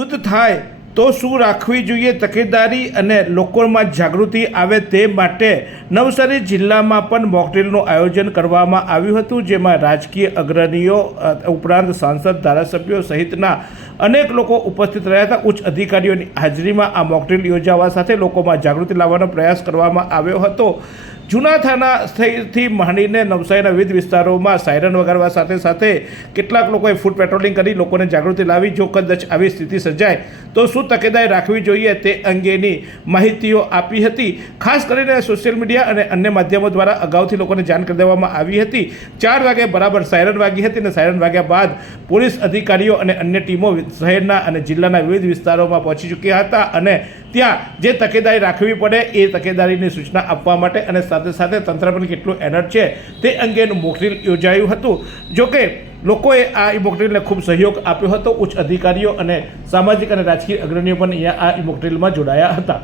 શુદ્ધ થાય તો શું રાખવી જોઈએ તકેદારી અને લોકોમાં જાગૃતિ આવે તે માટે નવસારી જિલ્લામાં પણ મોકડ્રીલનું આયોજન કરવામાં આવ્યું હતું, જેમાં રાજકીય અગ્રણીઓ ઉપરાંત સાંસદ, ધારાસભ્યો સહિતના અનેક લોકો ઉપસ્થિત રહ્યા હતા. ઉચ્ચ અધિકારીઓની હાજરીમાં આ મોકડ્રીલ યોજાવા સાથે લોકોમાં જાગૃતિ લાવવાનો પ્રયાસ કરવામાં આવ્યો હતો. જૂના થાનાથી માંડીને નવસારીના વિવિધ વિસ્તારોમાં સાયરન વગાડવા સાથે સાથે કેટલાક લોકોએ ફૂટ પેટ્રોલિંગ કરી લોકોને જાગૃતિ લાવી. જો કદાચ આવી સ્થિતિ સર્જાય તો શું તકેદારી રાખવી જોઈએ તે અંગેની માહિતીઓ આપી હતી. ખાસ કરીને સોશિયલ મીડિયા અને અન્ય માધ્યમો દ્વારા અગાઉથી લોકોને જાણ કરી દેવામાં આવી હતી. 4 વાગે બરાબર સાયરન વાગી હતી અને સાયરન વાગ્યા બાદ પોલીસ અધિકારીઓ અને અન્ય ટીમો શહેરના અને જિલ્લાના વિવિધ વિસ્તારોમાં પહોંચી ચૂક્યા હતા અને ત્યાં જે તકેદારી રાખવી પડે એ તકેદારીની સૂચના આપવા માટે અને સાથે સાથે તંત્ર પણ કેટલું એલર્ટ છે તે અંગેનું મોકડ્રીલ યોજાયું હતું. જોકે લોકોએ આ મોકડ્રીલને ખૂબ સહયોગ આપ્યો હતો. ઉચ્ચ અધિકારીઓ અને સામાજિક અને રાજકીય અગ્રણીઓ પણ અહીંયા આ મોકડ્રીલમાં જોડાયા હતા.